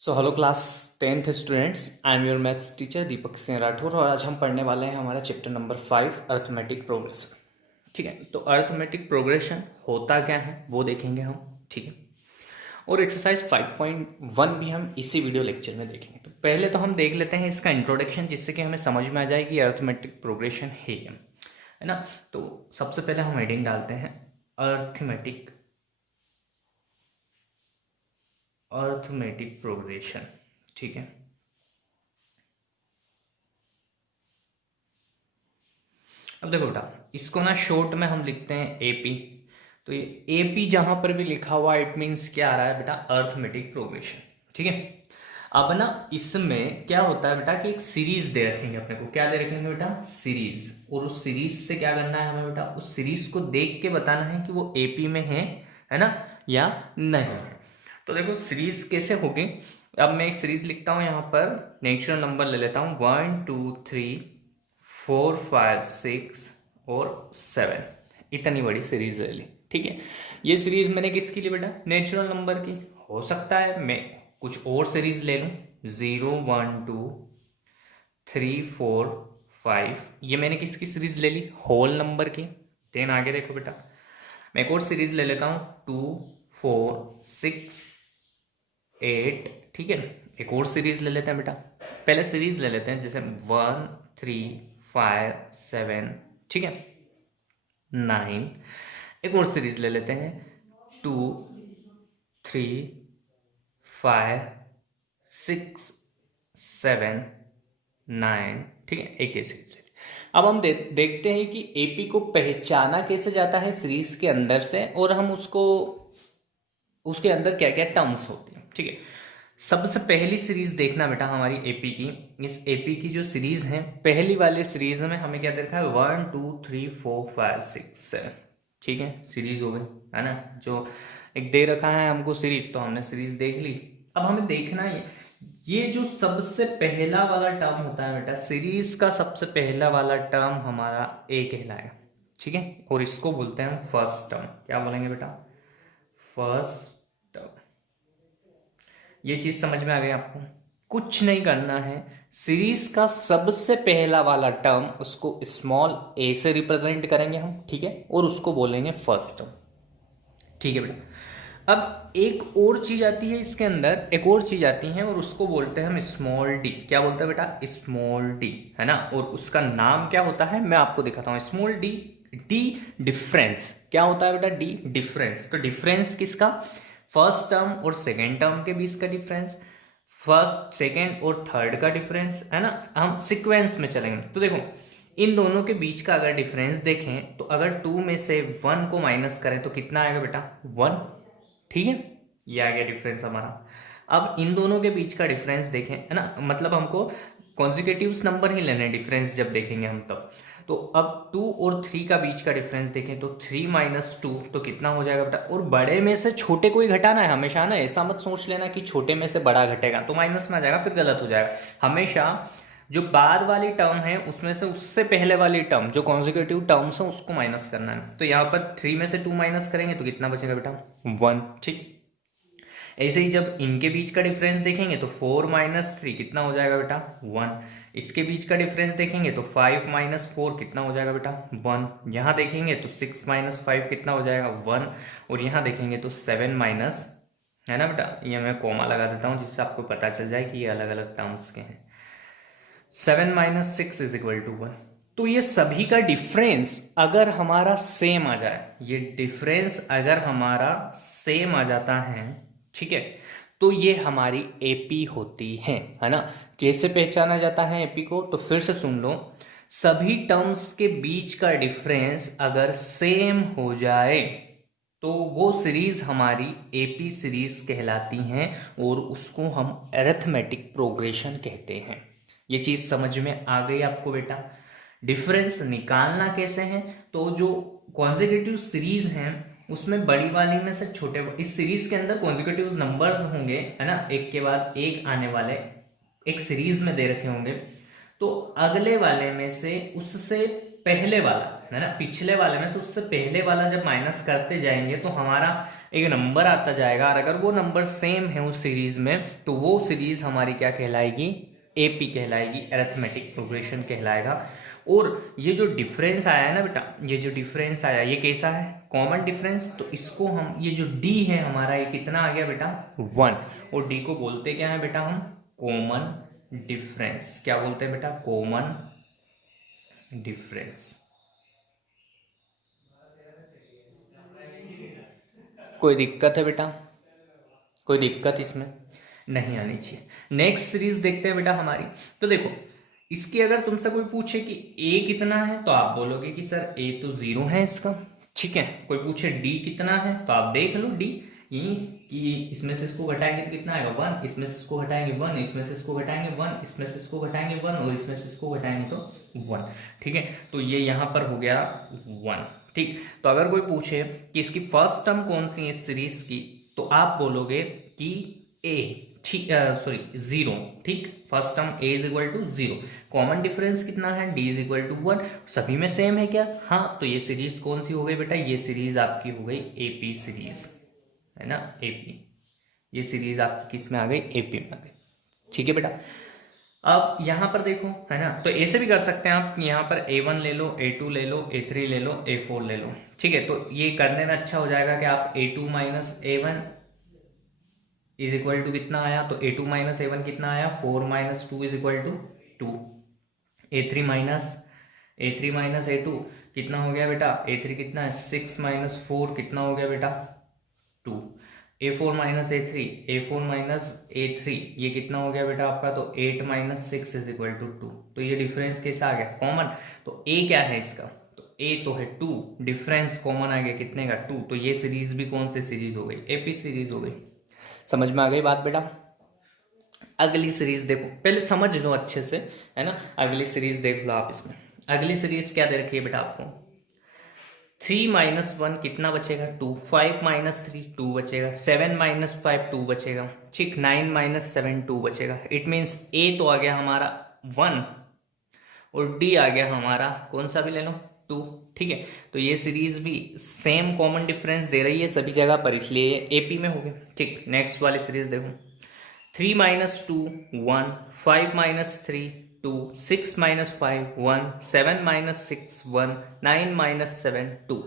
So hello class 10th students, I am your maths teacher Deepak Singh Rathore और आज हम पढ़ने वाले हैं हमारा चैप्टर नंबर 5 अर्थमेटिक प्रोग्रेशन। ठीक है, तो अर्थमेटिक प्रोग्रेशन होता क्या है वो देखेंगे हम। ठीक है, और एक्सरसाइज 5.1 भी हम इसी वीडियो लेक्चर में देखेंगे। तो पहले तो हम देख लेते हैं इसका इंट्रोडक्शन, जिससे कि हमें समझ में आ जाए कि अर्थमेटिक प्रोग्रेशन है क्या, है ना। तो सबसे पहले हम हेडिंग डालते हैं अर्थमेटिक अर्थमेटिक प्रोग्रेशन। ठीक है, अब देखो बेटा, इसको ना शॉर्ट में हम लिखते हैं एपी। तो ये एपी जहां पर भी लिखा हुआ इट मीन्स क्या आ रहा है बेटा, अर्थमेटिक प्रोग्रेशन। ठीक है, अब ना इसमें क्या होता है बेटा कि एक सीरीज दे रखेंगे अपने को। क्या दे रखेंगे बेटा, सीरीज। और उस सीरीज से क्या करना है हमें बेटा, उस सीरीज को देख के बताना है कि वो एपी में है ना, या नहीं। तो देखो सीरीज कैसे होगी। अब मैं एक सीरीज लिखता हूं यहां पर, नेचुरल नंबर ले लेता हूं 1 2 3 4 5 6 और 7। इतनी बड़ी सीरीज ले ली। ठीक है, ये सीरीज मैंने किसकी ली बेटा, नेचुरल नंबर की। हो सकता है मैं कुछ और सीरीज ले लूं, 0 1 2 3 4 5। ये मैंने किसकी सीरीज ले ली, होल नंबर की। देन आगे देखो बेटा, मैं एक और सीरीज ले लेता हूं 2 4 6 8। ठीक है, एक और सीरीज ले लेते हैं बेटा। पहले सीरीज ले लेते हैं, जैसे 1 3 5 7। ठीक है, 9। एक और सीरीज ले लेते हैं 2 3 5 6 7 9। ठीक है, एक ही सीरीज ले। अब हम देखते हैं कि एपी को पहचाना कैसे जाता है सीरीज के अंदर से, और हम उसको उसके अंदर क्या क्या टर्म्स होती हैं। ठीक है, सबसे पहली सीरीज देखना बेटा हमारी एपी की। इस एपी की जो सीरीज है, पहली वाले सीरीज में हमें क्या देखा है, 1 2 3 4 5 6 7। ठीक है, सीरीज हो गई, है ना। जो एक दे रखा है हमको सीरीज, तो हमने सीरीज देख ली। अब हमें देखना है ये जो सबसे पहला वाला टर्म होता है बेटा, सीरीज का सबसे पहला वाला टर्म हमारा ए कहलाएगा। ठीक है, और इसको बोलते हैं हम फर्स्ट टर्म। क्या बोलेंगे बेटा, फर्स्ट टर्म। ये चीज समझ में आ गई आपको। कुछ नहीं करना है, सीरीज का सबसे पहला वाला टर्म उसको स्मॉल ए से रिप्रेजेंट करेंगे हम। ठीक है, और उसको बोलेंगे फर्स्ट टर्म। ठीक है बेटा, अब एक और चीज आती है इसके अंदर, एक और चीज आती है और उसको बोलते हैं हम स्मॉल डी। क्या बोलते हैं बेटा, स्मॉल डी, है ना। और उसका नाम क्या होता है मैं आपको दिखाता हूं। Small D, D difference. क्या होता है बेटा, डी डिफरेंस। तो डिफरेंस किसका, फर्स्ट टर्म और सेकेंड टर्म के बीच का डिफरेंस, फर्स्ट सेकेंड और थर्ड का डिफरेंस, है ना। हम सीक्वेंस में चलेंगे। तो देखो इन दोनों के बीच का अगर डिफरेंस देखें, तो अगर 2 में से 1 को माइनस करें तो कितना आएगा बेटा, 1। ठीक है, ये आ गया डिफरेंस हमारा। अब इन दोनों के बीच का डिफरेंस देखें, है ना, मतलब हमको कॉन्जिक्यूटिव्स नंबर ही लेने डिफरेंस जब देखेंगे हम तब। तो अब 2 और 3 का बीच का डिफरेंस देखें, तो 3 माइनस 2 तो कितना हो जाएगा बेटा। और बड़े में से छोटे को ही घटाना है हमेशा ना, ऐसा मत सोच लेना कि छोटे में से बड़ा घटेगा तो माइनस में आ जाएगा, फिर गलत हो जाएगा। हमेशा जो बाद वाली टर्म है उसमें से उससे पहले वाली टर्म जो कॉन्जिक्यूटिव टर्म्स है उसको माइनस करना है। तो यहाँ पर 3 में से 2 माइनस करेंगे तो कितना बचेगा बेटा, 1। ठीक, ऐसे ही जब इनके बीच का डिफरेंस देखेंगे तो 4 माइनस 3 कितना हो जाएगा बेटा, 1। इसके बीच का डिफरेंस देखेंगे तो 5 माइनस 4 कितना हो जाएगा बेटा, 1। यहाँ देखेंगे तो 6 माइनस 5 कितना हो जाएगा, 1। और यहाँ देखेंगे तो 7 माइनस, है ना बेटा, ये मैं कॉमा लगा देता हूँ जिससे आपको पता चल जाए कि ये अलग अलग टर्म्स के हैं। 7 माइनस 6 इज इक्वल टू 1। तो ये सभी का डिफरेंस अगर हमारा सेम आ जाए, ये डिफरेंस अगर हमारा सेम आ जाता है, ठीक है, तो ये हमारी एपी होती है ना। कैसे पहचाना जाता है एपी को, तो फिर से सुन लो। सभी टर्म्स के बीच का डिफरेंस अगर सेम हो जाए तो वो सीरीज हमारी एपी सीरीज कहलाती हैं, और उसको हम अरिथमेटिक प्रोग्रेशन कहते हैं। ये चीज समझ में आ गई आपको बेटा। डिफरेंस निकालना कैसे है, तो जो कॉन्जिक्यूटिव सीरीज हैं उसमें बड़ी वाली में से छोटे, इस सीरीज के अंदर कॉन्जिक्यूटिव नंबर्स होंगे, है ना, एक के बाद एक आने वाले एक सीरीज में दे रखे होंगे। तो अगले वाले में से उससे पहले वाला, है ना, पिछले वाले में से उससे पहले वाला जब माइनस करते जाएंगे तो हमारा एक नंबर आता जाएगा, और अगर वो नंबर सेम है उस सीरीज में तो वो सीरीज हमारी क्या कहलाएगी, एपी कहलाएगी, अरिथमेटिक प्रोग्रेशन कहलाएगा। और ये जो डिफरेंस आया है ना बेटा, ये जो डिफरेंस आया ये कैसा है, कॉमन डिफरेंस। तो इसको हम, ये जो डी है हमारा, ये कितना आ गया बेटा, 1। और डी को बोलते क्या है बेटा हम, कॉमन डिफरेंस। क्या बोलते हैं बेटा, कॉमन डिफरेंस। कोई दिक्कत है बेटा, कोई दिक्कत इसमें नहीं आनी चाहिए। नेक्स्ट सीरीज देखते हैं बेटा हमारी। तो देखो, इसकी अगर तुमसे कोई पूछे कि ए कितना है तो आप बोलोगे कि सर ए तो 0 है इसका, ठीक है। कोई पूछे डी कितना है तो आप देख लो डी, ये कि इसमें से इसको घटाएंगे तो कितना आएगा 1, इसमें से इसको घटाएंगे 1, इसमें से इसको घटाएंगे 1, इसमें से इसको घटाएंगे 1, और इसमें से इसको घटाएंगे तो 1, ठीक है। तो ये यहाँ पर हो गया 1, ठीक। तो अगर कोई पूछे कि इसकी फर्स्ट टर्म कौन सी है इस सीरीज की, तो आप बोलोगे कि ए, ठीक, सॉरी 0, ठीक। First term a is equal to 0, common difference कितना है, डी इज इक्वल टू 1, सभी में सेम है क्या, हाँ। तो ये सीरीज कौन सी हो गई बेटा, ये सीरीज आपकी हो गई एपी सीरीज, है ना, एपी। ये सीरीज आपकी किस में आ गई, एपी में आ गई, ठीक है बेटा। अब यहाँ पर देखो, है ना, तो ऐसे भी कर सकते हैं आप, यहाँ पर A1 ले लो, A2 ले लो, A3 ले लो, A4 ले लो, ठीक है। तो ये करने में अच्छा हो जाएगा कि आप A2 minus A1 is equal to कितना आया, तो A2 माइनस A1 कितना आया, 4 minus 2 is equal to 2। A3 minus A2 कितना हो गया बेटा, A3 कितना है 6 माइनस 4 कितना हो गया बेटा 2। A4 माइनस A3 ये कितना हो गया बेटा आपका, तो 8 माइनस 6 इज इक्वल टू 2। तो ये डिफरेंस कैसा आ गया, कॉमन। तो A क्या है इसका, तो A तो है 2, डिफरेंस कॉमन आ गया कितने का 2। तो ये सीरीज भी कौन सी सीरीज हो गई, एपी सीरीज हो गई। समझ में आ गई बात बेटा। अगली सीरीज देखो, पहले समझ लो अच्छे से, है ना। अगली सीरीज देख लो आप, इसमें अगली सीरीज क्या दे रखी है बेटा आपको, 3 माइनस 1 कितना बचेगा 2, 5 माइनस 3 2 बचेगा, 7 माइनस 5 2 बचेगा, ठीक। 9 माइनस 7 2 बचेगा। इट मीन्स ए तो आ गया हमारा 1 और डी आ गया हमारा कौन सा भी ले लो 2, ठीक है। तो ये सीरीज भी सेम कॉमन डिफरेंस दे रही है सभी जगह पर, इसलिए एपी में हो गए, ठीक। नेक्स्ट वाली सीरीज देखो, 3 minus 2 1, 5 minus 3 2, 6 minus 5 1, 7 minus 6 1, 9 minus 7 2।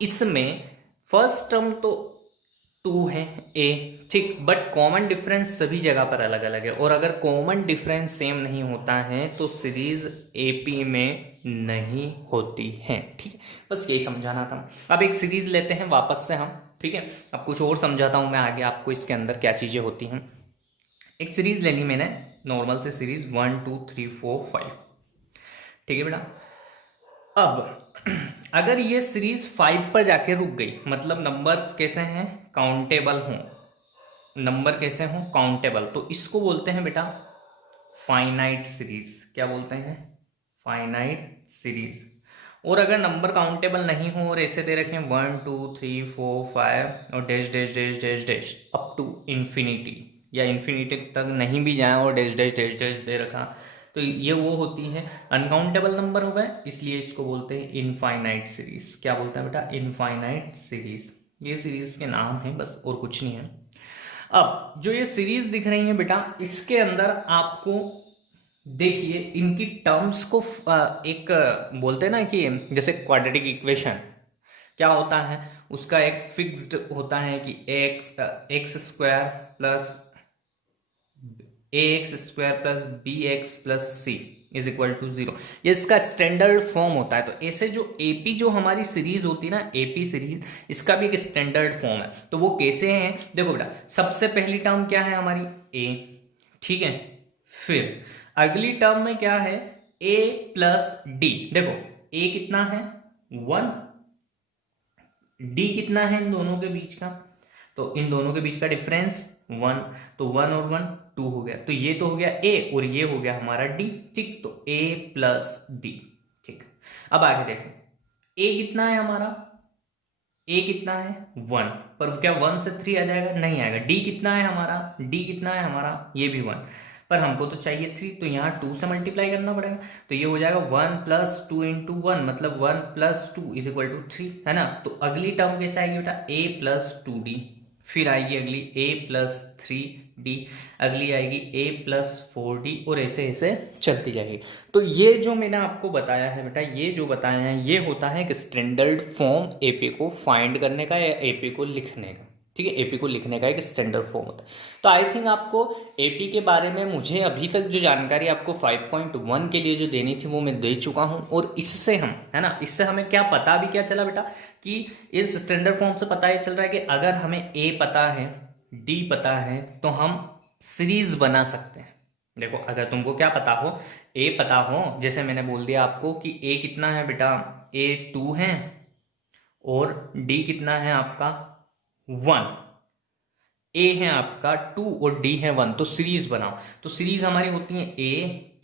इसमें फर्स्ट टर्म तो 2 है ए, ठीक, बट कॉमन डिफरेंस सभी जगह पर अलग अलग है, और अगर कॉमन डिफरेंस सेम नहीं होता है तो सीरीज एपी में नहीं होती है, ठीक है। बस यही समझाना था। अब एक सीरीज लेते हैं वापस से हम, ठीक है। अब कुछ और समझाता हूं मैं आगे आपको, इसके अंदर क्या चीजें होती हैं। एक सीरीज लेनी मैंने, नॉर्मल से सीरीज 1 2 3 4 5, ठीक है बेटा। अब अगर ये सीरीज 5 पर जाके रुक गई, मतलब नंबर्स कैसे हैं, काउंटेबल हों, नंबर कैसे हों, काउंटेबल, तो इसको बोलते हैं बेटा फाइनाइट सीरीज। क्या बोलते हैं, फाइनाइट सीरीज। और अगर नंबर काउंटेबल नहीं हो और ऐसे दे रखे 1 2 3 4 5 और dash dash dash dash dash up to infinity, या इन्फिनिटी तक नहीं भी जाए और डैश डैश डैश डैश दे रखा, तो ये वो होती है अनकाउंटेबल नंबर हो गए, इसलिए इसको बोलते हैं इनफाइनाइट सीरीज। क्या बोलता है बेटा, इनफाइनाइट सीरीज। ये सीरीज के नाम है बस, और कुछ नहीं है। अब जो ये सीरीज दिख रही है बेटा, इसके अंदर आपको देखिए इनकी टर्म्स को एक बोलते हैं ना कि जैसे क्वाड्रेटिक इक्वेशन क्या होता है, उसका एक फिक्स्ड होता है कि x square plus ax square plus b x plus c is equal to 0, ये इसका स्टैंडर्ड फॉर्म होता है। तो ऐसे जो एपी जो हमारी सीरीज होती है ना, एपी सीरीज, इसका भी एक स्टैंडर्ड फॉर्म है। तो वो कैसे हैं, देखो बेटा, सबसे पहली टर्म क्या है हमारी ए, ठीक है। फिर अगली टर्म में क्या है, ए प्लस डी। देखो ए कितना है 1, डी कितना है इन दोनों के बीच का, तो इन दोनों के बीच का डिफरेंस 1, तो 1 और 1 2 हो गया। तो ये तो हो गया ए और ये हो गया हमारा डी, ठीक। तो ए प्लस डी, ठीक। अब आगे देखो, ए कितना है हमारा, ए कितना है 1, पर क्या 1 से 3 आ जाएगा, नहीं आएगा। डी कितना है हमारा, डी कितना है हमारा, ये भी 1, पर हमको तो चाहिए 3, तो यहाँ 2 से मल्टीप्लाई करना पड़ेगा। तो ये हो जाएगा 1 + 2 × 1 मतलब 1 + 2 = 3, है ना। तो अगली टर्म कैसे आएगी बेटा, a + 2d, फिर आएगी अगली a + 3d, अगली आएगी a + 4d, और ऐसे ऐसे चलती जाएगी। तो ये जो मैंने आपको बताया है बेटा, ये जो बताया है ये होता है एक स्टैंडर्ड फॉर्म एपी को फाइंड करने का या एपी को लिखने का। ठीक है, एपी को लिखने का एक स्टैंडर्ड फॉर्म होता है। तो आई थिंक आपको एपी के बारे में मुझे अभी तक जो जानकारी आपको 5.1 के लिए जो देनी थी वो मैं दे चुका हूँ। और इससे हम, है ना, इससे हमें क्या पता भी क्या चला बेटा, कि इस स्टैंडर्ड फॉर्म से पता ये चल रहा है कि अगर हमें ए पता है, डी पता है, तो हम सीरीज बना सकते हैं। देखो, अगर तुमको क्या पता हो, ए पता हो, जैसे मैंने बोल दिया आपको कि ए कितना है बेटा, ए 2 है और डी कितना है आपका 1, ए है आपका 2 और डी है 1, तो सीरीज बनाओ। तो सीरीज हमारी होती है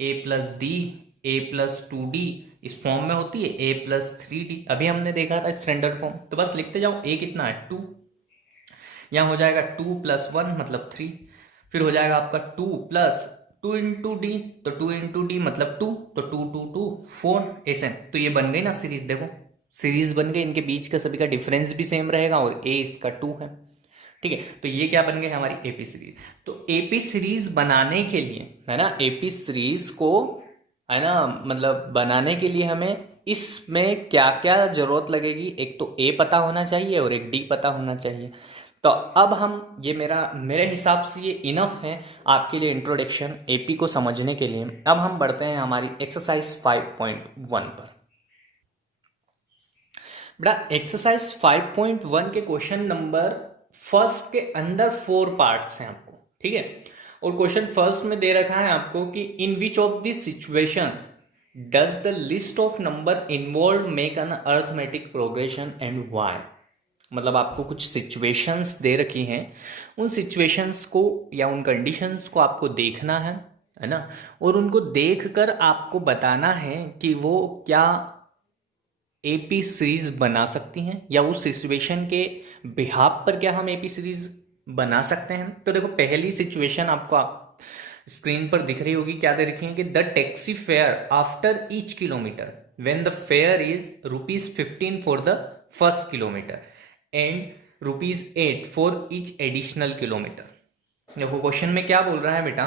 ए प्लस डी, ए प्लस 2d, इस फॉर्म में होती है a + 3d। अभी हमने देखा था स्टैंडर्ड फॉर्म, तो बस लिखते जाओ। a कितना है 2, यहाँ हो जाएगा 2 + 1 मतलब 3, फिर हो जाएगा आपका 2 + 2 × d, तो 2 × d मतलब 2, तो 2 2 2 4, ऐसे। तो ये बन गई ना सीरीज, देखो सीरीज बन गई, इनके बीच का सभी का डिफरेंस भी सेम रहेगा और a इसका 2 है। ठीक है, तो ये क्या बन गई हमारी एपी सीरीज। तो एपी सीरीज बनाने के लिए, है ना, एपी सीरीज को, है ना, मतलब बनाने के लिए हमें इसमें क्या क्या जरूरत लगेगी, एक तो ए पता होना चाहिए और एक डी पता होना चाहिए। तो अब हम, ये मेरे हिसाब से ये इनफ है आपके लिए इंट्रोडक्शन एपी को समझने के लिए। अब हम बढ़ते हैं हमारी एक्सरसाइज 5.1 पर। बेटा एक्सरसाइज 5.1 के क्वेश्चन नंबर फर्स्ट के अंदर 4 पार्ट्स हैं आपको, ठीक है। और क्वेश्चन फर्स्ट में दे रखा है आपको कि in which of this situation does the list of number involve make an arithmetic progression and why. मतलब आपको कुछ सिचुएशंस दे रखी हैं, उन सिचुएशंस को या उन कंडीशंस को आपको देखना है ना, और उनको देखकर आपको बताना है कि वो क्या एपी सीरीज बना सकती हैं, या उस सिचुएशन के बिहाफ पर क्या हम एपी सीरीज बना सकते हैं। तो देखो, पहली सिचुएशन आपको स्क्रीन पर दिख रही होगी, क्या दे रखी है कि the taxi fare after each kilometre when the fair is ₹15 for the first kilometre and ₹8 for each additional kilometre. देखो क्वेश्चन में क्या बोल रहा है बेटा,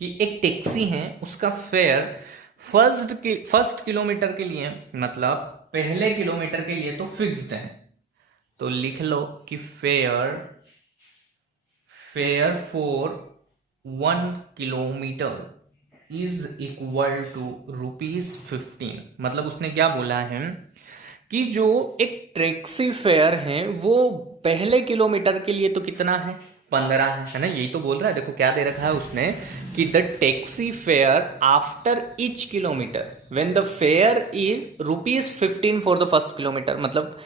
कि एक टैक्सी है, उसका फेयर फर्स्ट किलोमीटर के लिए, मतलब पहले किलोमीटर के लिए तो फिक्स्ड है। तो लिख लो कि fare for 1 kilometre is equal to ₹15। मतलब उसने क्या बोला है कि जो एक टैक्सी फेयर है वो पहले किलोमीटर के लिए तो कितना है, 15 है ना, यही तो बोल रहा है। देखो क्या दे रखा है उसने कि the taxi fare after each kilometre when the fair is ₹15 for the first kilometre, मतलब,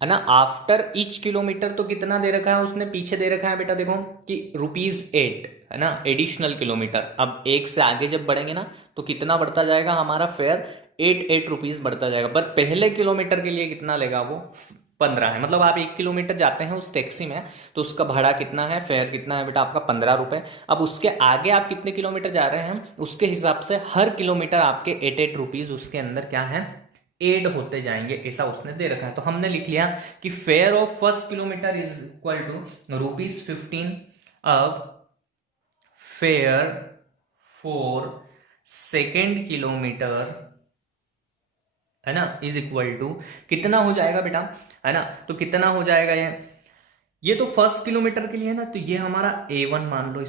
है ना, आफ्टर ईच किलोमीटर तो कितना दे रखा है उसने, पीछे दे रखा है बेटा देखो कि ₹8, है ना, एडिशनल किलोमीटर। अब एक से आगे जब बढ़ेंगे ना तो कितना बढ़ता जाएगा हमारा फेयर, 8 रुपीज बढ़ता जाएगा। पर पहले किलोमीटर के लिए कितना लेगा वो, 15 है। मतलब आप 1 किलोमीटर जाते हैं उस टैक्सी में तो उसका भाड़ा कितना है, फेयर कितना है बेटा आपका, 15 रुपये। अब उसके आगे आप कितने किलोमीटर जा रहे हैं उसके हिसाब से हर किलोमीटर आपके 8 रुपीज उसके अंदर क्या है, एड होते जाएंगे, ऐसा उसने दे रखा है। तो हमने लिख लिया कि fare of first kilometre is equal to ₹15। अब फेयर फॉर सेकेंड किलोमीटर, है ना, इज इक्वल टू कितना हो जाएगा बेटा, है ना, तो कितना हो जाएगा ये तो फर्स्ट किलोमीटर के लिए है ना, तो ये हमारा A1 मान लो,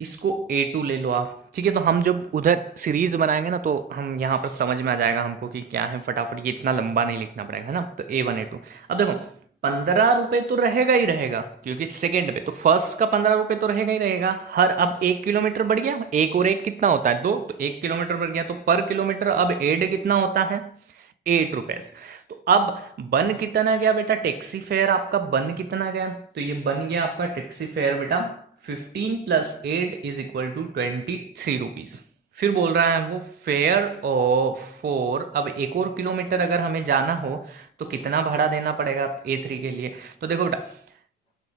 इसको A2 ले लो आप, ठीक है। तो हम जब उधर सीरीज बनाएंगे ना तो हम यहाँ पर समझ में आ जाएगा हमको कि क्या है, फटाफट, ये इतना लंबा नहीं लिखना पड़ेगा, है ना। तो A1 A2, अब देखो 15 रुपये तो रहेगा ही रहेगा, क्योंकि सेकेंड पे तो फर्स्ट का 15 रुपये तो रहेगा ही रहेगा हर। अब 1 किलोमीटर बढ़ गया, 1 और 1 कितना होता है 2, तो 1 किलोमीटर बढ़ गया, तो पर किलोमीटर अब एड कितना होता है, 8 रुपीज। तो अब बन कितना गया बेटा, टैक्सी फेयर आपका बन कितना गया, तो ये बन गया आपका टैक्सी फेयर बेटा 15 + 8 इज इक्वल टू 23 रुपीज। फिर बोल रहा है वो फेयर ऑफ 4, अब 1 और किलोमीटर अगर हमें जाना हो तो कितना भाड़ा देना पड़ेगा A3 के लिए। तो देखो बेटा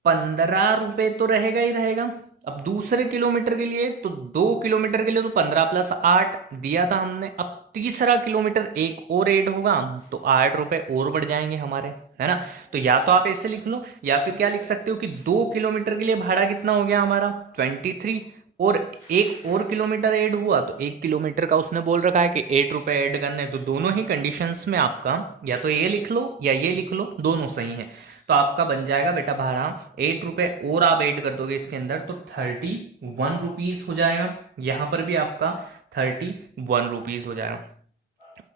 15 रुपये तो रहेगा ही रहेगा, अब दूसरे किलोमीटर के लिए तो 2 किलोमीटर के लिए तो 15 + 8 दिया था हमने। अब तीसरा किलोमीटर एक और ऐड होगा तो 8 रुपए और बढ़ जाएंगे हमारे, है ना। तो या तो आप ऐसे लिख लो या फिर क्या लिख सकते हो कि 2 किलोमीटर के लिए भाड़ा कितना हो गया हमारा 23, और एक और किलोमीटर ऐड हुआ तो 1 किलोमीटर का उसने बोल रखा है कि 8 रुपए ऐड करने। तो दोनों ही कंडीशंस में आपका या तो ये लिख लो या ये लिख लो, दोनों सही है। तो आपका बन जाएगा बेटा भाड़ा 8 रुपए और आप ऐड कर दोगे इसके अंदर तो 31 रुपीज हो जाएगा। यहां पर भी आपका 31 रुपीज हो जाएगा।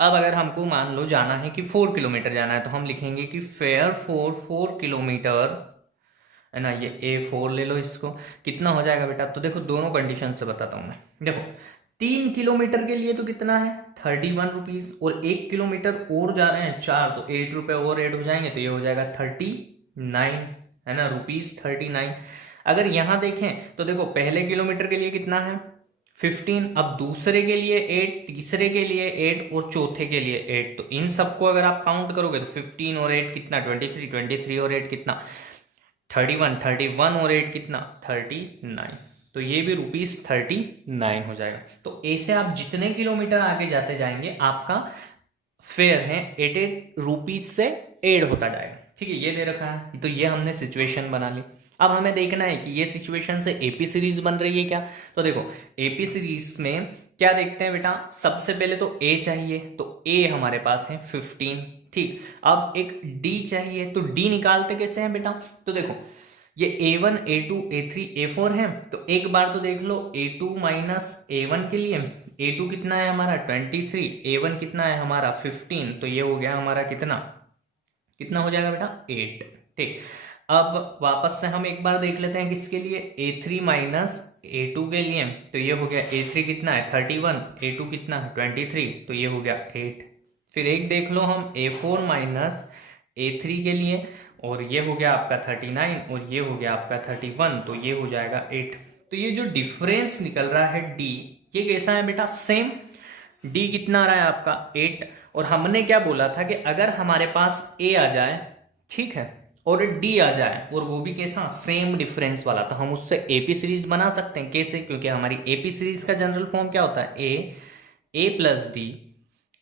अब अगर हमको मान लो जाना है कि 4 किलोमीटर जाना है तो हम लिखेंगे कि फेयर फॉर 4 किलोमीटर, है ना। ये A4 ले लो, इसको कितना हो जाएगा बेटा। तो देखो दोनों कंडीशन से बताता हूं मैं। देखो 3 किलोमीटर के लिए तो कितना है 31 रुपीज, और 1 किलोमीटर और जा रहे हैं 4 तो 8 रुपए और ऐड हो जाएंगे तो ये हो जाएगा 39, है ना, ₹39। अगर यहां देखें तो देखो पहले किलोमीटर के लिए कितना है 15, अब दूसरे के लिए 8, तीसरे के लिए 8 और चौथे के लिए 8। तो इन सबको अगर आप काउंट करोगे तो 15 और 8 कितना 23, 23 और 8 कितना 31, 31 और 8 कितना 39। तो ये भी ₹39 हो जाएगा। तो ऐसे आप जितने किलोमीटर आगे जाते जाएंगे आपका फेयर है 88 रुपीज से ऐड होता जाएगा। ठीक है, ये दे रखा है। तो ये हमने सिचुएशन बना ली। अब हमें देखना है कि ये सिचुएशन से एपी सीरीज बन रही है क्या। तो देखो एपी सीरीज में क्या देखते हैं बेटा, सबसे पहले तो ए चाहिए, तो ए हमारे पास है 15। ठीक, अब एक डी चाहिए, तो डी निकालते कैसे हैं बेटा। तो देखो ये A1, A2, A3, A4 है, तो एक बार तो देख लो A2 माइनस A1 के लिए। A2 कितना है हमारा 23, A1 कितना है हमारा 15, तो ये हो गया हमारा कितना कितना हो जाएगा बेटा 8। ठीक, अब वापस से हम एक बार देख लेते हैं किसके लिए A3 माइनस A2 के लिए। तो ये हो गया A3 कितना है 31, A2 कितना है 23, तो ये हो गया 8। फिर एक देख लो हम A4 माइनस A3 के लिए, और ये हो गया आपका 39 और ये हो गया आपका 31, तो ये हो जाएगा 8। तो ये जो डिफरेंस निकल रहा है D, ये कैसा है बेटा सेम। D कितना आ रहा है आपका 8, और हमने क्या बोला था कि अगर हमारे पास A आ जाए, ठीक है, और D आ जाए और वो भी कैसा सेम डिफरेंस वाला, तो हम उससे AP सीरीज बना सकते हैं। कैसे, क्योंकि हमारी AP सीरीज का जनरल फॉर्म क्या होता है A plus D,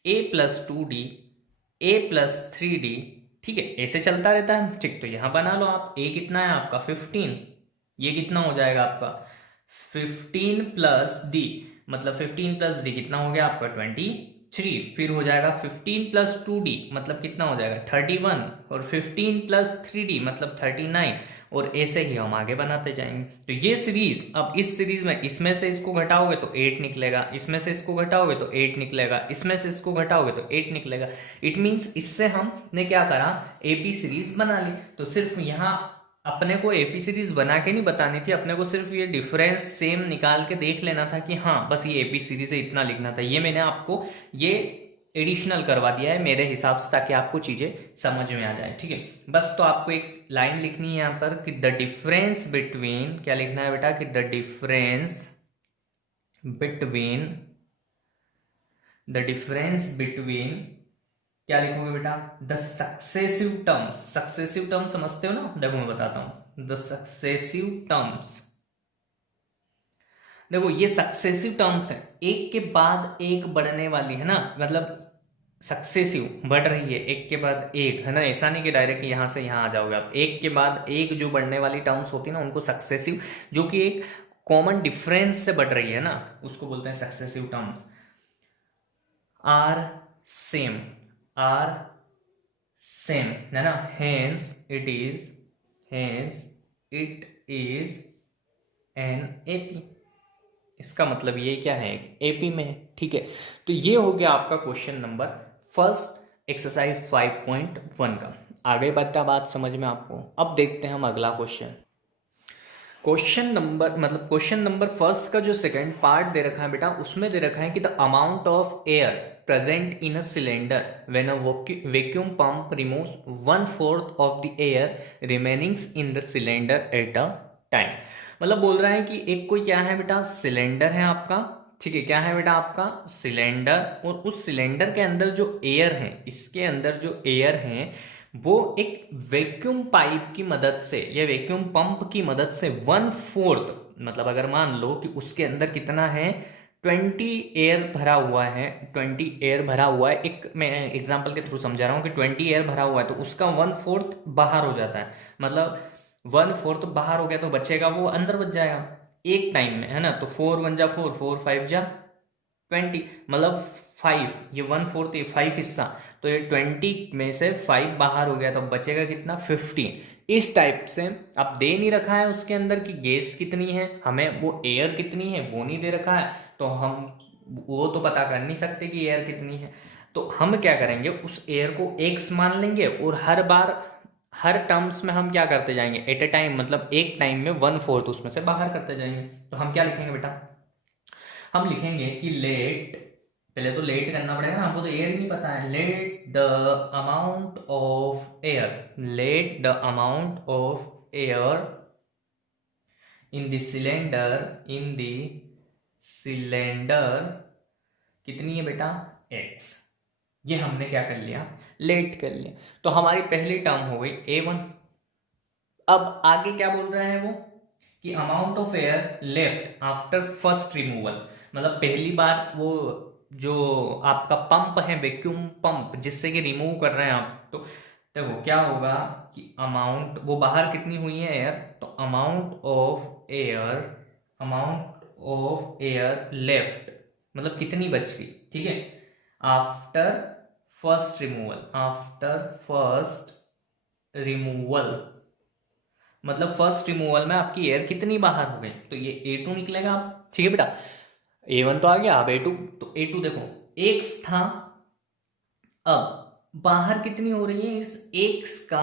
A plus 2D, A plus 3D। ठीक है, ऐसे चलता रहता है। ठीक, तो यहां बना लो आप। A कितना है आपका 15, ये कितना हो जाएगा आपका 15 प्लस D, मतलब 15 प्लस D कितना हो गया आपका 23। फिर हो जाएगा 15 प्लस 2D मतलब कितना हो जाएगा 31, और 15 प्लस 3D मतलब 39, और ऐसे ही हम आगे बनाते जाएंगे। तो ये सीरीज, अब इस सीरीज में इसमें से इसको घटाओगे तो 8 निकलेगा, इसमें से इसको घटाओगे तो 8 निकलेगा, इसमें से इसको घटाओगे तो 8 निकलेगा। इट मीन्स इससे हमने क्या करा एपी सीरीज बना ली। तो सिर्फ यहाँ अपने को एपी सीरीज बना के नहीं बतानी थी, अपने को सिर्फ ये डिफरेंस सेम निकाल के देख लेना था कि हाँ बस ये एपी सीरीज है, इतना लिखना था। ये मैंने आपको ये एडिशनल करवा दिया है मेरे हिसाब से, ताकि आपको चीजें समझ में आ जाए। ठीक है, बस तो आपको एक लाइन लिखनी है यहाँ पर कि द डिफरेंस बिटवीन, क्या लिखना है बेटा कि द डिफरेंस बिटवीन क्या लिखोगे बेटा the successive terms. Successive terms समझते हो ना, देखो मैं बताता हूं। द सक्सेसिव टर्म्स, देखो ये सक्सेसिव टर्म्स है, एक के बाद एक बढ़ने वाली, है ना, मतलब सक्सेसिव बढ़ रही है एक के बाद एक, है ना। ऐसा नहीं कि डायरेक्ट यहां से यहां आ जाओगे आप, एक के बाद एक जो बढ़ने वाली टर्म्स होती है ना उनको सक्सेसिव, जो कि एक कॉमन डिफरेंस से बढ़ रही है ना, उसको बोलते हैं सक्सेसिव टर्म्स। आर सेम है ना, hence it is an AP. इसका मतलब ये क्या है एपी में है। ठीक है, तो ये हो गया आपका क्वेश्चन नंबर फर्स्ट एक्सरसाइज 5.1 का। आगे बढ़ता बात समझ में आपको। अब देखते हैं हम अगला क्वेश्चन नंबर फर्स्ट का जो सेकंड पार्ट दे रखा है बेटा, उसमें दे रखा है कि the amount of air present in a cylinder when a vacuum pump removes 1/4 of the air remainings in the cylinder at a time. मतलब बोल रहा है कि एक कोई क्या है बेटा सिलेंडर है आपका, ठीक है, क्या है बेटा आपका सिलेंडर, और उस सिलेंडर के अंदर जो एयर है, इसके अंदर जो एयर है वो एक वैक्यूम पाइप की मदद से या वैक्यूम पंप की मदद से 1/4, मतलब अगर मान लो कि उसके अंदर कितना है 20 एयर भरा हुआ है, 20 एयर भरा हुआ है, एक मैं एग्जांपल के थ्रू समझा रहा हूँ कि 20 एयर भरा हुआ है तो उसका 1/4 बाहर हो जाता है, मतलब 1/4 बाहर हो गया तो बचेगा वो अंदर बच जाएगा एक टाइम में, है ना। तो 4 1 जा 4, 4 5 जा 20, मतलब 5, ये 1/4, ये 5 हिस्सा, तो ये 20 में से 5 बाहर हो गया तो बचेगा कितना 15। इस टाइप से अब दे नहीं रखा है उसके अंदर की गैस कितनी है, हमें वो एयर कितनी है वो नहीं दे रखा है, तो हम वो तो पता कर नहीं सकते कि एयर कितनी है। तो हम क्या करेंगे, उस एयर को x मान लेंगे और हर बार हर टर्म्स में हम क्या करते जाएंगे एट ए टाइम, मतलब एक टाइम में 1/4 उसमें से बाहर करते जाएंगे। तो हम क्या लिखेंगे बेटा, हम लिखेंगे कि लेट, पहले तो लेट करना पड़ेगा ना, हमको तो एयर ही नहीं पता है। Let the amount of air, let the amount of air in the cylinder, in the cylinder कितनी है बेटा x, ये हमने क्या कर लिया, लेट कर लिया। तो हमारी पहली टर्म हो गई A1। अब आगे क्या बोल रहा है वो कि amount of air left after first removal, मतलब पहली बार वो जो आपका पंप है, वैक्यूम पंप जिससे कि रिमूव कर रहे हैं आप, तो देखो क्या होगा कि अमाउंट, वो बाहर कितनी हुई है एयर, तो amount of air, amount of air left मतलब कितनी बच गई, ठीक है, after first removal, after first removal, मतलब फर्स्ट रिमूवल में आपकी एयर कितनी बाहर हो गई, तो ये A2 निकलेगा आप, ठीक है बेटा। A1 तो आ गया, अब A2, तो A2 देखो x था, अब बाहर कितनी हो रही है, इस x का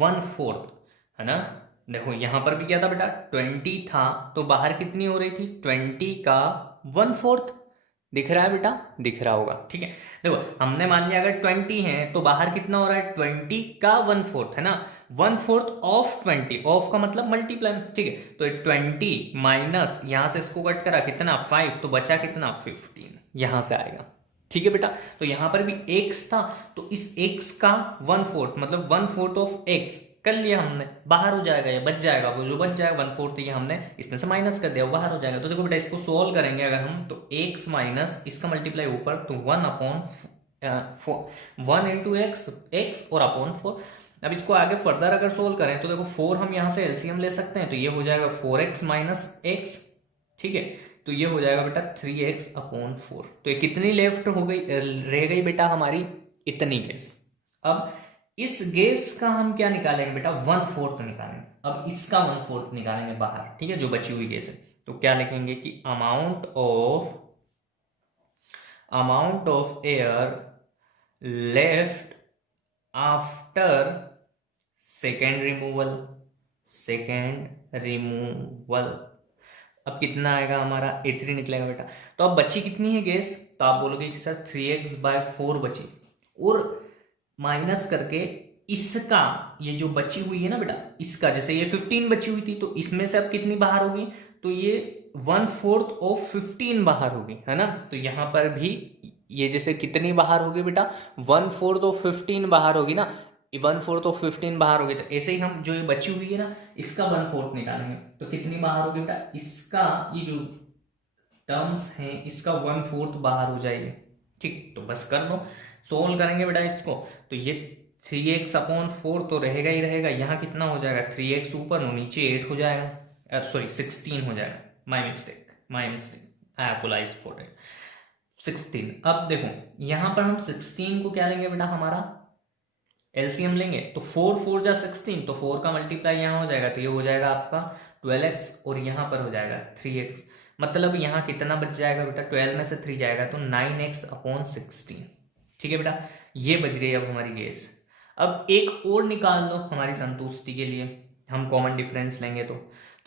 1/4, है ना। देखो यहां पर भी क्या था बेटा 20 था, तो बाहर कितनी हो रही थी 20 का 1/4, दिख रहा है बेटा, दिख रहा होगा, ठीक है। देखो हमने मान लिया अगर 20 है तो बाहर कितना हो रहा है 20 का 1/4, है ना, 1/4 ऑफ 20, ऑफ का मतलब मल्टीप्लाई, ठीक है। तो 20 माइनस यहां से इसको कट करा कितना 5, तो बचा कितना 15, यहां से आएगा, ठीक है बेटा। तो यहां पर भी x था, तो इस x का 1/4 मतलब 1/4 ऑफ x कर लिया हमने, बाहर हो जाएगा, या बच जाएगा, वो जो बच जाएगा 1/4 ये हमने इसमें से माइनस कर दिया, वो बाहर हो जाएगा। तो देखो बेटा इसको सोल्व करेंगे अगर हम, तो x माइनस इसका मल्टीप्लाई ऊपर, तो 1 इंटू एक्स और अपॉन 4। अब इसको आगे फर्दर अगर सोल्व करें तो देखो 4 हम यहाँ से एलसीएम ले सकते हैं, तो ये हो जाएगा 4x माइनस एक्स, ठीक है। तो ये हो जाएगा बेटा 3x अपॉन 4। तो ये कितनी लेफ्ट हो गई, रह गई बेटा हमारी इतनी गैस। अब इस गैस का हम क्या निकालेंगे बेटा 1/4 निकालेंगे, अब इसका 1/4 निकालेंगे बाहर, ठीक है, जो बची हुई गैस है। तो क्या लिखेंगे कि amount of air left after second removal, अब कितना आएगा हमारा A3 निकलेगा बेटा। तो अब बची कितनी है गैस, तो आप बोलोगे कि सर 3x/4 बची, और माइनस करके इसका, ये जो बची हुई है ना बेटा, इसका जैसे ये 15 बची हुई थी, तो इसमें से अब कितनी बाहर होगी, तो ये 1/4 ऑफ 15 बाहर होगी, है ना। तो यहां पर भी ये जैसे कितनी बाहर होगी बेटा 1/4 ऑफ 15 बाहर होगी ना, 1/4 ऑफ 15 बाहर होगी, तो ऐसे ही हम जो ये बची हुई है ना इसका 1/4 निकालेंगे, तो कितनी बाहर होगी बेटा, इसका ये जो टर्म्स हैं इसका 1/4 बाहर हो जाएगी, ठीक। तो बस कर लो, सोल्व करेंगे बेटा इसको, तो ये 3x/4 तो रहेगा ही रहेगा, यहाँ कितना हो जाएगा 3x ऊपर और नीचे 8 हो जाएगा, सॉरी 16 हो जाएगा, my mistake, I apologise for it, 16। अब देखो यहाँ पर हम 16 को क्या लेंगे बेटा, हमारा एलसीएम लेंगे, तो 4 4 जा 16, तो 4 का मल्टीप्लाई यहाँ हो जाएगा, तो ये हो जाएगा आपका 12x, और यहाँ पर हो जाएगा 3x, मतलब यहाँ कितना बच जाएगा बेटा 12 में से 3 जाएगा तो 9x/16, ठीक है बेटा। ये बच गई अब हमारी गैस। अब एक और निकाल लो हमारी संतुष्टि के लिए, हम कॉमन डिफरेंस लेंगे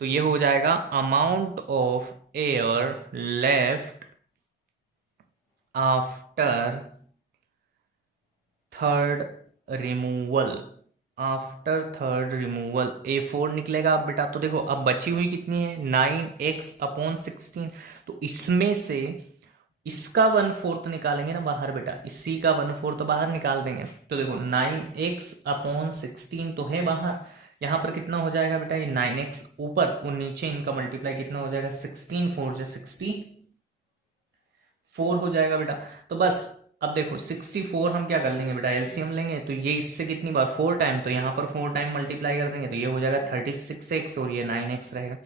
तो ये हो जाएगा amount of air left after third removal, A4 निकलेगा अब बेटा। तो देखो अब बची हुई कितनी है 9x/16, तो इसमें से इसका 1/4 निकालेंगे ना बाहर बेटा, इसी का 1/4 बाहर निकाल देंगे, तो देखो 9x/16 तो है बाहर, यहाँ पर कितना हो जाएगा बेटा, ये 9x ऊपर और नीचे इनका मल्टीप्लाई कितना हो जाएगा, 16 4 जा 64 हो जाएगा बेटा। तो बस अब देखो 64 हम क्या कर लेंगे बेटा, एलसीएम लेंगे, तो ये इससे कितनी बार 4 टाइम, तो यहाँ पर 4 टाइम मल्टीप्लाई कर देंगे तो ये हो जाएगा 36x और ये 9x रहेगा।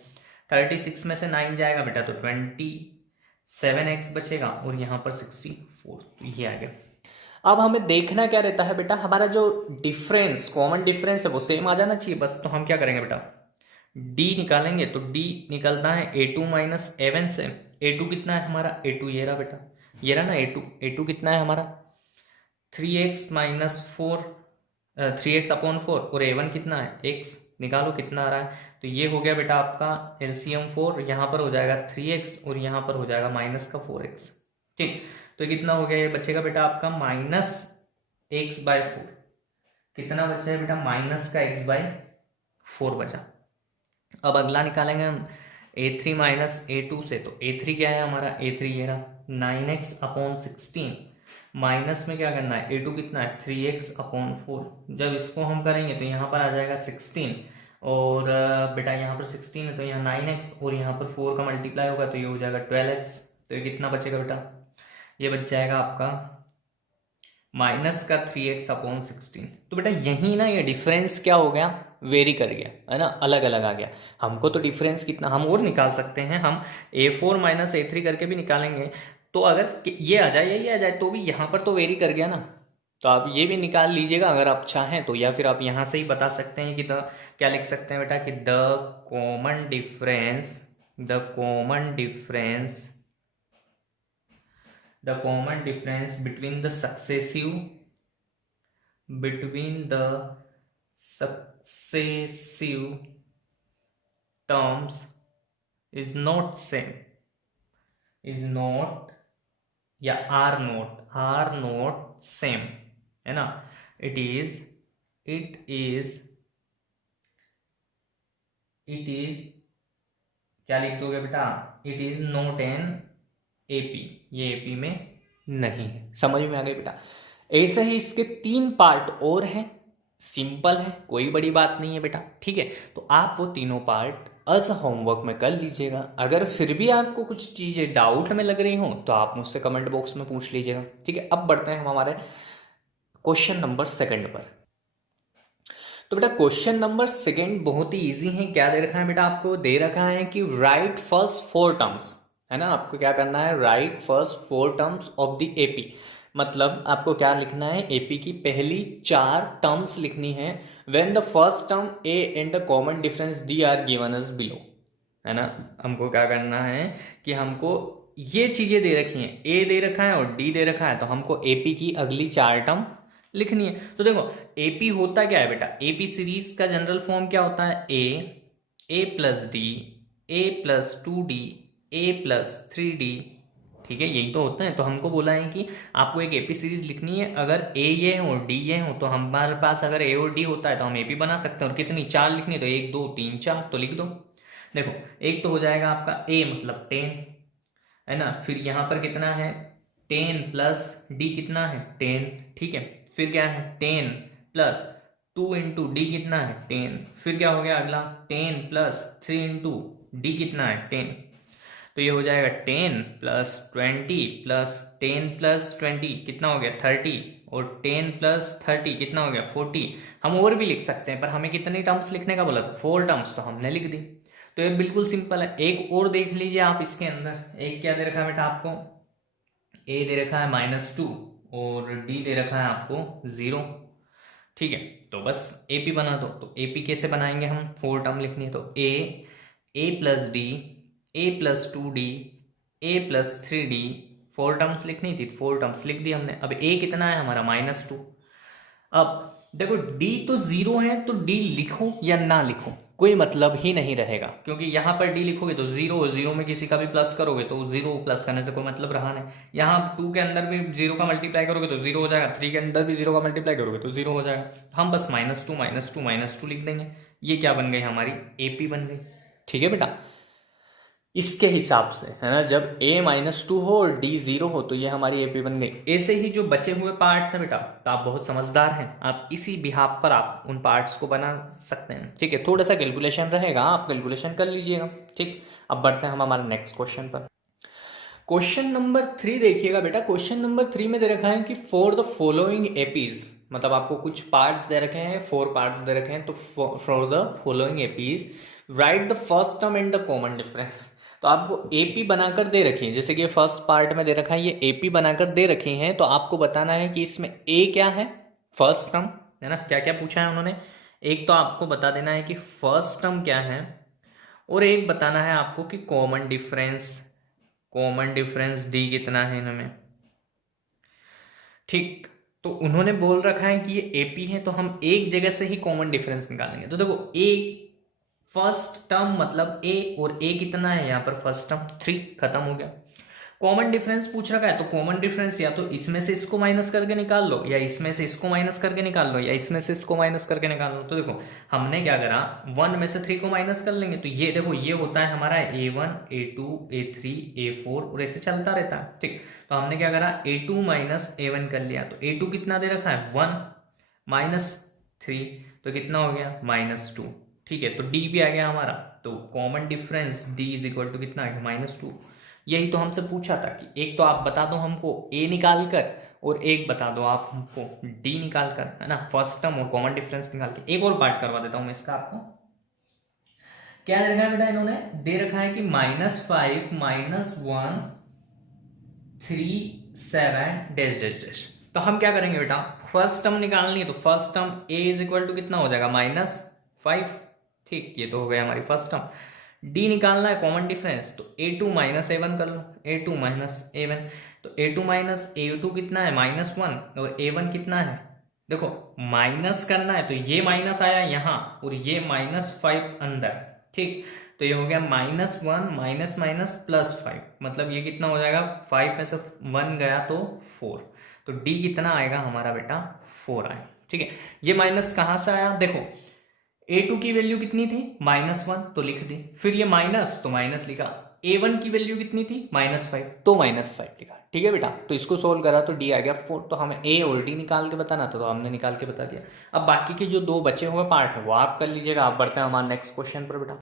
36 में से 9 जाएगा बेटा तो 27x बचेगा और यहाँ पर 64, तो ये आ गया। अब हमें देखना क्या रहता है बेटा, हमारा जो डिफरेंस, कॉमन डिफरेंस है वो सेम आ जाना चाहिए बस। तो हम क्या करेंगे बेटा, d निकालेंगे, तो d निकलता है a2 माइनस a1 से। a2 कितना है हमारा, a2 ये रहा बेटा, ये रहा ना a2 कितना है हमारा 3x माइनस 4, 3x अपॉन 4, और a1 कितना है x, निकालो कितना आ रहा है। तो ये हो गया बेटा आपका एलसीएम 4, यहाँ पर हो जाएगा 3x और यहाँ पर हो जाएगा माइनस का 4x। ठीक, तो कितना हो गया, ये बचेगा बेटा आपका माइनस x/4। कितना बचा है बेटा, माइनस का x/4 बचा। अब अगला निकालेंगे हम a3 माइनस a2 से, तो a3 क्या है हमारा, a3 ये रहा 9x अपॉन 16, माइनस में क्या करना है, a2 कितना है 3x अपॉन 4। जब इसको हम करेंगे तो यहाँ पर आ जाएगा 16 और बेटा यहाँ पर 16 है तो यहाँ 9x और यहाँ पर 4 का मल्टीप्लाई होगा तो ये हो जाएगा 12x। तो ये कितना बचेगा बेटा, ये बच जाएगा आपका माइनस का 3x अपॉन 16। तो बेटा यही ना ये डिफरेंस क्या हो गया, वेरी कर गया है ना, अलग अलग आ गया। हमको तो डिफरेंस कितना हम और निकाल सकते हैं, हम a4 माइनस a3 करके भी निकालेंगे। तो अगर ये आ जाए या ये आ जाए तो भी यहाँ पर तो वेरी कर गया ना, तो आप ये भी निकाल लीजिएगा अगर आप चाहें तो, या फिर आप यहाँ से ही बता सकते हैं कि क्या लिख सकते हैं बेटा कि the common difference between the successive terms is not same, या are not same है ना। it is क्या लिख दोगे बेटा, it is not an AP, ये AP में नहीं है। समझ में आ गई बेटा। ऐसे ही इसके 3 पार्ट और हैं, सिंपल है, कोई बड़ी बात नहीं है बेटा। ठीक है, तो आप वो तीनों पार्ट अस होमवर्क में कर लीजिएगा। अगर फिर भी आपको कुछ चीज़ें डाउट में लग रही हो तो आप मुझसे कमेंट बॉक्स में पूछ लीजिएगा। ठीक है, अब बढ़ते हैं हम हमारे क्वेश्चन नंबर 2 पर। तो बेटा क्वेश्चन नंबर 2 बहुत ही इजी है। क्या दे रखा है बेटा, आपको दे रखा है कि राइट फर्स्ट 4 टर्म्स, है ना। आपको क्या करना है, right first 4 terms of the AP. मतलब आपको क्या लिखना है, एपी की पहली 4 टर्म्स लिखनी है। When the first term A and the common difference D R given us below, है ना। हमको क्या करना है कि हमको ये चीज़ें दे रखी हैं, ए दे रखा है और डी दे रखा है, तो हमको एपी की अगली 4 टर्म लिखनी है। तो देखो एपी होता क्या है बेटा, एपी सीरीज का जनरल फॉर्म क्या होता है, ए प्लस डी, ए प्लस 2d, ए प्लस 3d। ठीक है, यही तो होता है। तो हमको बोला है कि आपको एक एपी सीरीज लिखनी है, अगर ए ये हो और डी ये हो तो हमारे पास अगर ए और डी होता है तो हम एपी बना सकते हैं। और कितनी 4 लिखनी है, तो 1 2 3 4 तो लिख दो। देखो एक तो हो जाएगा आपका ए मतलब 10, है ना। फिर यहाँ पर कितना है 10 प्लस डी कितना है 10, ठीक है। फिर क्या है 10 प्लस 2 इंटू डी कितना है 10। फिर क्या हो गया अगला 10 प्लस 3 इंटू डी कितना है 10। तो ये हो जाएगा 10 प्लस 20 प्लस 10 प्लस 20 कितना हो गया 30, और 10 प्लस 30 कितना हो गया 40। हम और भी लिख सकते हैं पर हमें कितनी टर्म्स लिखने का बोला था, 4 टर्म्स, तो हमने लिख दी। तो ये बिल्कुल सिंपल है। एक और देख लीजिए आप इसके अंदर, एक क्या दे रखा है बेटा आपको, ए दे रखा है -2 और डी दे रखा है आपको 0। ठीक है, तो बस एपी बना दो। तो एपी कैसे बनाएंगे हम, 4 टर्म लिखनी है, तो ए प्लस डी, ए प्लस 2d, ए प्लस 3d, 4 टर्म्स लिखनी थी, 4 टर्म्स लिख दी हमने। अब ए कितना है हमारा -2। अब देखो d तो 0 है, तो d लिखो या ना लिखो कोई मतलब ही नहीं रहेगा, क्योंकि यहाँ पर d लिखोगे तो 0 में किसी का भी प्लस करोगे तो 0 प्लस करने से कोई मतलब रहा नहीं। यहाँ 2 के अंदर भी 0 का मल्टीप्लाई करोगे तो 0 हो जाएगा, 3 के अंदर भी 0 का मल्टीप्लाई करोगे तो 0 हो जाएगा। हम बस -2 लिख देंगे। ये क्या बन गई हमारी, एपी बन गई। ठीक है बेटा, इसके हिसाब से, है ना, जब a -2 हो और d 0 हो तो ये हमारी AP बन गई। ऐसे ही जो बचे हुए पार्ट्स हैं बेटा, तो आप बहुत समझदार हैं, आप इसी बिहाफ पर आप उन पार्ट्स को बना सकते हैं। ठीक है, थोड़ा सा कैलकुलेशन रहेगा, आप कैलकुलेशन कर लीजिएगा। ठीक, अब बढ़ते हैं हम हमारे नेक्स्ट क्वेश्चन पर। क्वेश्चन नंबर 3 देखिएगा बेटा। क्वेश्चन नंबर 3 में दे रखा है कि फॉर द फॉलोइंग एपीज, मतलब आपको कुछ पार्ट्स दे रखे हैं, 4 पार्ट्स दे रखे हैं, तो for the following APs right the first term and the common difference. तो आपको एपी बनाकर दे रखी है, जैसे कि फर्स्ट पार्ट में दे रखा है, ये एपी बनाकर दे रखी है, तो आपको बताना है कि इसमें ए क्या है, फर्स्ट टर्म, है ना, क्या क्या पूछा है उन्होंने। एक तो आपको बता देना है कि फर्स्ट टर्म क्या है, और एक बताना है आपको कि common difference, common difference D कितना है इनमें। ठीक, तो उन्होंने बोल रखा है कि ये एपी है, तो हम एक जगह से ही कॉमन डिफरेंस निकालेंगे। तो देखो, ए फर्स्ट टर्म मतलब ए, और ए कितना है यहाँ पर, फर्स्ट टर्म 3, खत्म हो गया। कॉमन डिफरेंस पूछ रखा है, तो कॉमन डिफरेंस या तो इसमें से इसको माइनस करके निकाल लो, या इसमें से इसको माइनस करके निकाल लो, या इसमें से इसको माइनस करके निकाल लो। तो देखो, हमने क्या करा, 1 में से 3 को माइनस कर लेंगे, तो ये देखो, ये होता है हमारा A1 A2 A3 A4, और ऐसे चलता रहता है। ठीक, तो हमने क्या करा, A2 माइनस A1 कर लिया, तो A2 कितना दे रखा है, 1 माइनस 3, तो कितना हो गया, -2। ठीक है, तो D भी आ गया हमारा, तो common difference D is equal to कितना आ गया, -2। यही तो हमसे पूछा था कि एक तो आप बता दो हमको ए निकाल कर, और एक बता दो आप हमको डी निकाल कर, है ना, फर्स्ट टर्म और कॉमन डिफरेंस निकाल के। एक और पार्ट करवा देता हूं मैं इसका आपको। क्या दे रखा है बेटा, इन्होंने दे रखा है कि -5 -1 3 7 डैश डैश डैश। तो हम क्या करेंगे बेटा, फर्स्ट टर्म निकालनी है, तो first term a is equal to कितना हो जाएगा, -5। ठीक, ये तो हो गया हमारी फर्स्ट टर्म। डी निकालना है कॉमन डिफरेंस, तो A2 माइनस A1 कर लो, A2 माइनस A1, तो A2 माइनस A2 कितना है, -1, और A1 कितना है, देखो माइनस करना है, तो ये माइनस आया यहाँ, और ये -5 अंदर। ठीक, तो ये हो गया -1 माइनस माइनस +5, मतलब ये कितना हो जाएगा, 5 में से 1 गया तो 4, तो D कितना आएगा हमारा बेटा, 4 आया। ठीक है, ये माइनस कहाँ से आया, देखो A2 की वैल्यू कितनी थी, -1, तो लिख दी, फिर ये माइनस तो माइनस लिखा, A1 की वैल्यू कितनी थी, -5, तो -5 लिखा। ठीक है बेटा, तो इसको सोल्व करा तो D आ गया 4, तो हमें A और D निकाल के बताना था, तो हमने निकाल के बता दिया। अब बाकी के जो 2 बचे हुए पार्ट है वो आप कर लीजिएगा। आप बढ़ते हैं हमारे नेक्स्ट क्वेश्चन पर बेटा।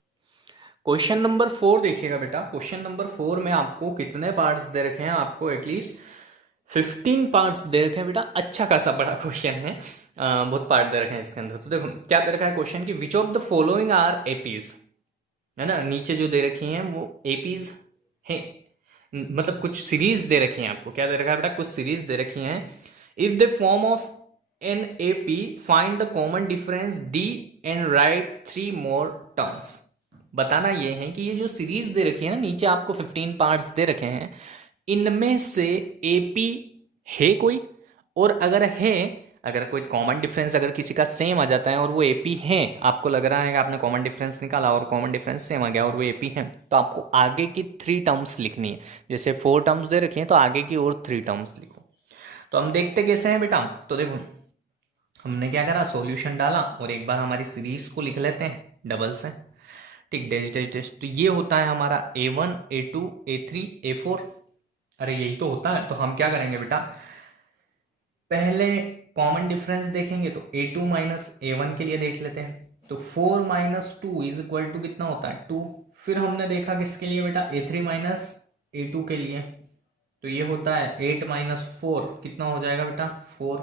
क्वेश्चन नंबर 4 देखिएगा बेटा। क्वेश्चन नंबर 4 में आपको कितने पार्ट्स दे रखे हैं, आपको एटलीस्ट 15 पार्ट्स दे रखे हैं बेटा। अच्छा खासा बड़ा क्वेश्चन है, बहुत पार्ट दे रखे हैं इसके अंदर। तो देखो क्या दे रखा है क्वेश्चन की, which of the following are APs, है ना, नीचे जो दे रखी हैं वो एपीज हैं, मतलब कुछ सीरीज दे रखी हैं आपको। क्या दे रखा है बेटा, कुछ सीरीज दे रखी हैं। If the form of an AP find the common difference D and right 3 more terms. बताना ये है कि ये जो सीरीज दे रखी है ना, नीचे आपको 15 पार्ट्स दे रखे हैं, इनमें से एपी है कोई, और अगर है, अगर कोई कॉमन डिफरेंस अगर किसी का सेम आ जाता है और वो एपी है, आपको लग रहा है कि आपने कॉमन डिफरेंस निकाला और कॉमन डिफरेंस सेम आ गया और वो एपी है, तो आपको आगे की 3 टर्म्स लिखनी है। जैसे 4 टर्म्स दे रखी हैं, तो आगे की और 3 टर्म्स लिखो। तो हम देखते कैसे हैं बेटा। तो देखो हमने क्या करा, सॉल्यूशन डाला, और एक बार हमारी सीरीज को लिख लेते हैं डबल से। ठीक, डैश डैश डैश, तो ये होता है हमारा A1 A2 A3 A4। अरे यही तो होता है। तो हम क्या करेंगे बेटा, पहले कॉमन डिफरेंस देखेंगे, तो A2 माइनस A1 के लिए देख लेते हैं। तो 4 माइनस 2 इज इक्वल टू कितना होता है, 2। फिर हमने देखा किसके लिए बेटा, A3 माइनस A2 के लिए, तो ये होता है 8 माइनस 4, कितना हो जाएगा बेटा, 4।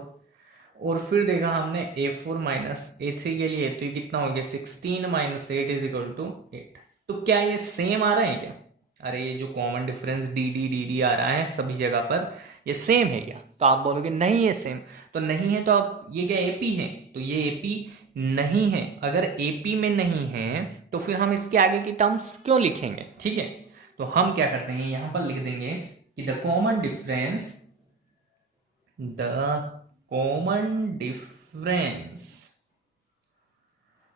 और फिर देखा हमने A4 माइनस A3 के लिए, तो ये कितना हो गया, 16 माइनस 8 इज इक्वल टू 8। तो क्या ये सेम आ रहा है क्या, अरे ये जो common difference d d d d आ रहा है सभी जगह पर, ये सेम है क्या, तो आप बोलोगे नहीं है सेम। तो नहीं है तो आप, ये क्या एपी है, तो ये एपी नहीं है। अगर एपी में नहीं है तो फिर हम इसके आगे की टर्म्स क्यों लिखेंगे। ठीक है, तो हम क्या करते हैं, यहां पर लिख देंगे कि the common difference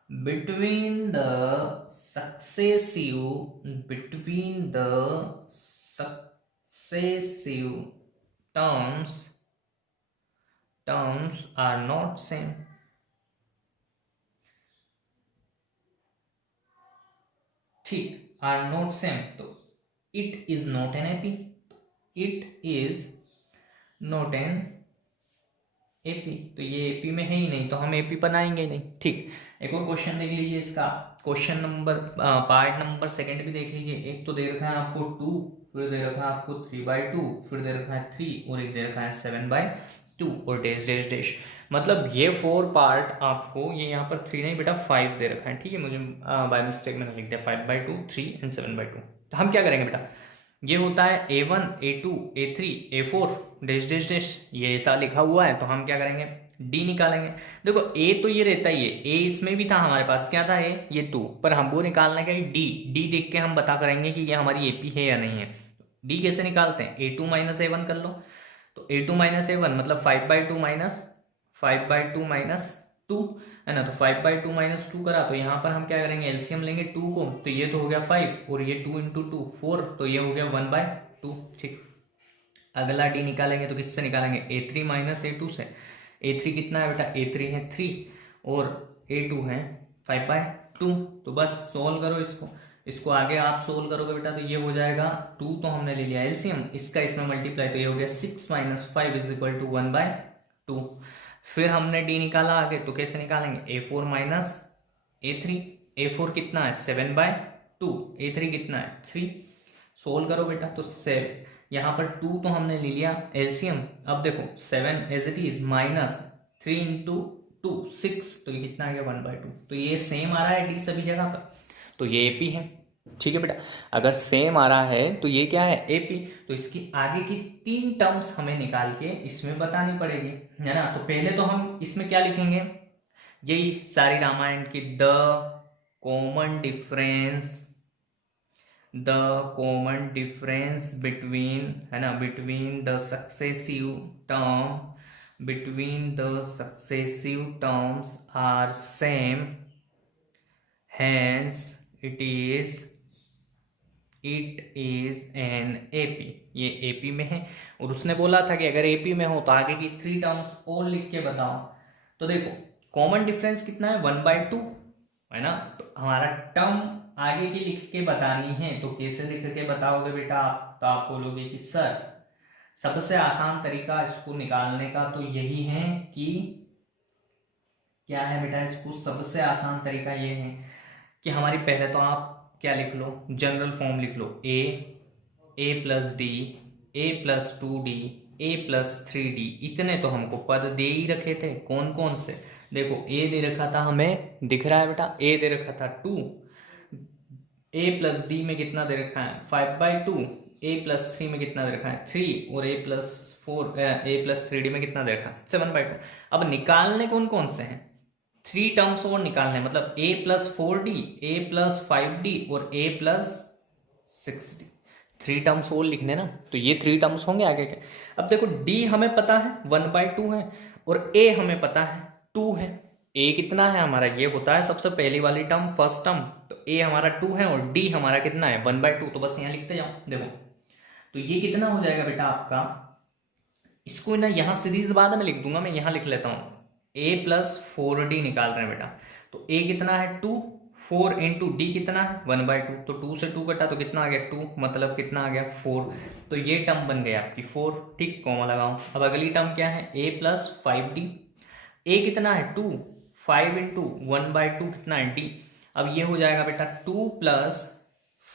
between the successive terms are not same। ठीक, आर नॉट सेम, तो it is not an AP, it is not an AP, तो ये एपी में है ही नहीं, तो हम एपी बनाएंगे नहीं। ठीक, एक और क्वेश्चन देख लीजिए इसका, question number part number second भी देख लीजिए। एक तो दे रखा है आपको 2, फिर दे रखा है आपको 3/2, फिर दे रखा है 3 और एक दे रखा है 7/2 और डैश डैश डैश। मतलब ये 4 पार्ट आपको, ये यहाँ पर 3 नहीं बेटा 5 दे रखा है। ठीक है, मुझे बाय मिस्टेक मैंने लिख दिया 5/2, 3 एंड 7/2। तो हम क्या करेंगे बेटा, ये होता है A1 A2 A3 A4 dash dash dash, ये ऐसा लिखा हुआ है, तो हम क्या करेंगे D निकालेंगे। देखो A तो ये रहता ही है, A इसमें भी था हमारे पास, क्या था ये 2, पर हम वो निकालना क्या है D देख के हम बता करेंगे कि ये हमारी AP है या नहीं है। D कैसे निकालते हैं, A2 माइनस A1 कर लो, तो A2 माइनस A1 मतलब 5/2 माइनस 2 है ना, तो 5/2 माइनस 2 करा, तो यहाँ पर हम क्या करेंगे एलसीएम लेंगे 2 को, तो ये तो हो गया 5 और ये 2 इंटू 2 4, तो ये हो गया 1/2। ठीक, अगला डी निकालेंगे तो किससे निकालेंगे, A3 माइनस A2 से। A3 कितना है बेटा, A3 है 3 और A2 है 5/2। तो बस सोल्व करो इसको आगे आप सोल्व करोगे बेटा, तो ये हो जाएगा 2 तो हमने ले लिया एलसीएम, इसका इसमें मल्टीप्लाई, तो ये हो गया 6 माइनस 5 इज इक्वल टू 1/2। फिर हमने डी निकाला आगे, तो कैसे निकालेंगे A4 माइनस A3, A4 कितना है 7/2, A3 कितना है 3। सोल्व करो बेटा, तो 7 यहाँ पर 2 तो हमने ले लिया एलसीएम, अब देखो 7 as it is minus 3 into 2 6, तो ये कितना आ गया 1/2। तो ये सेम आ रहा है डी सभी जगह पर, तो ये एपी है। ठीक है बेटा, अगर सेम आ रहा है तो ये क्या है एपी, तो इसकी आगे की 3 टर्म्स हमें निकाल के इसमें बतानी पड़ेगी, है ना। तो पहले तो हम इसमें क्या लिखेंगे, यही सारी रामायण की कॉमन डिफरेंस बिटवीन, है ना, between the successive terms are same, hence it is an AP। ये AP में है, और उसने बोला था कि अगर AP में हो तो आगे की 3 टर्म्स और लिख के बताओ। तो देखो कॉमन डिफरेंस कितना है 1/2, है ना, तो हमारा टर्म आगे की लिख के बतानी है, तो कैसे लिख के बताओगे बेटा आप, तो आप बोलोगे कि सर सबसे आसान तरीका इसको निकालने का तो यही है कि क्या है बेटा, इसको सबसे आसान तरीका ये है कि हमारी, पहले तो आप क्या लिख लो, जनरल फॉर्म लिख लो, a plus D, a+2d, a+3d, इतने तो हमको पद दे ही रखे थे। कौन कौन से, देखो a दे रखा था हमें, दिख रहा है बेटा, a दे रखा था 2, a+d में कितना दे रखा है 5/2, a+3 में कितना दे रखा है 3 और a+3d में कितना दे रखा है 7/2। अब निकालने कौन कौन से हैं, 3 टर्म्स और निकालने, मतलब a+4d, a+5d और a+6d, 3 टर्म्स और लिखने ना, तो ये 3 टर्म्स होंगे आगे के। अब देखो d हमें पता है 1/2 है और a हमें पता है 2 है। a कितना है हमारा, ये होता है सबसे पहली वाली टर्म, फर्स्ट टर्म, तो a हमारा 2 है और d हमारा कितना है 1/2, तो बस यहाँ लिखते जाओ। देखो तो ये कितना हो जाएगा बेटा आपका, इसको ना यहाँ सीरीज बाद में लिख दूंगा, मैं यहाँ लिख लेता हूँ, a+4d निकाल रहे हैं बेटा, तो a कितना है 2, 4 इंटू डी कितना है 1/2, तो 2 से 2 कटा तो कितना आ गया 2, मतलब कितना आ गया 4, तो ये टर्म बन गई आपकी 4। ठीक, कॉमा लगाओ। अब अगली टर्म क्या है a+5d, a कितना है 2, 5 इंटू 1/2 कितना है d, अब ये हो जाएगा बेटा 2 +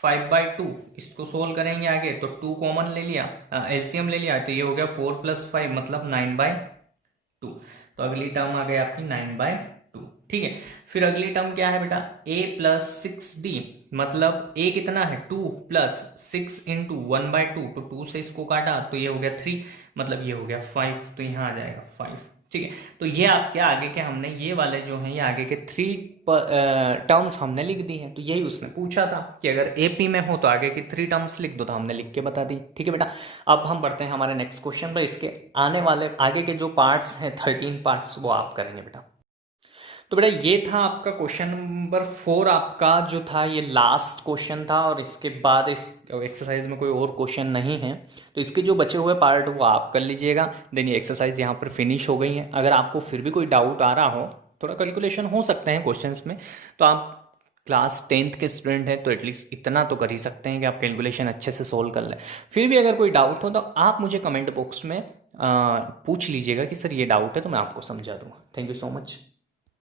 5/2, इसको सोल्व करेंगे आगे, तो 2 कॉमन ले लिया, एलसीएम ले लिया, तो ये हो गया 4 + 5 मतलब 9/2, तो अगली टर्म आ गई आपकी 9/2। ठीक है, फिर अगली टर्म क्या है बेटा a+6d, मतलब a कितना है 2 + 6 इंटू 1/2, तो 2 से इसको काटा तो ये हो गया 3, मतलब ये हो गया 5, तो यहाँ आ जाएगा 5। ठीक है, तो ये आपके आगे के हमने ये वाले जो हैं ये आगे के 3 टर्म्स हमने लिख दी हैं। तो यही उसने पूछा था कि अगर एपी में हो तो आगे की 3 टर्म्स लिख दो, तो हमने लिख के बता दी। ठीक है बेटा, अब हम बढ़ते हैं हमारे नेक्स्ट क्वेश्चन पर। इसके आने वाले आगे के जो पार्ट्स हैं 13 पार्ट्स वो आप करेंगे बेटा। तो बेटा ये था आपका क्वेश्चन नंबर 4, आपका जो था ये लास्ट क्वेश्चन था, और इसके बाद इस एक्सरसाइज में कोई और क्वेश्चन नहीं है, तो इसके जो बचे हुए पार्ट वो आप कर लीजिएगा। देन ये एक्सरसाइज यहाँ पर फिनिश हो गई है। अगर आपको फिर भी कोई डाउट आ रहा हो, थोड़ा कैलकुलेशन हो सकते हैं क्वेश्चंस में, तो आप क्लास 10th के स्टूडेंट हैं तो एटलीस्ट इतना तो कर ही सकते हैं कि आप कैलकुलेशन अच्छे से सोल्व कर लें। फिर भी अगर कोई डाउट हो तो आप मुझे कमेंट बॉक्स में पूछ लीजिएगा कि सर ये डाउट है, तो मैं आपको समझा दूँगा। Thank you so much.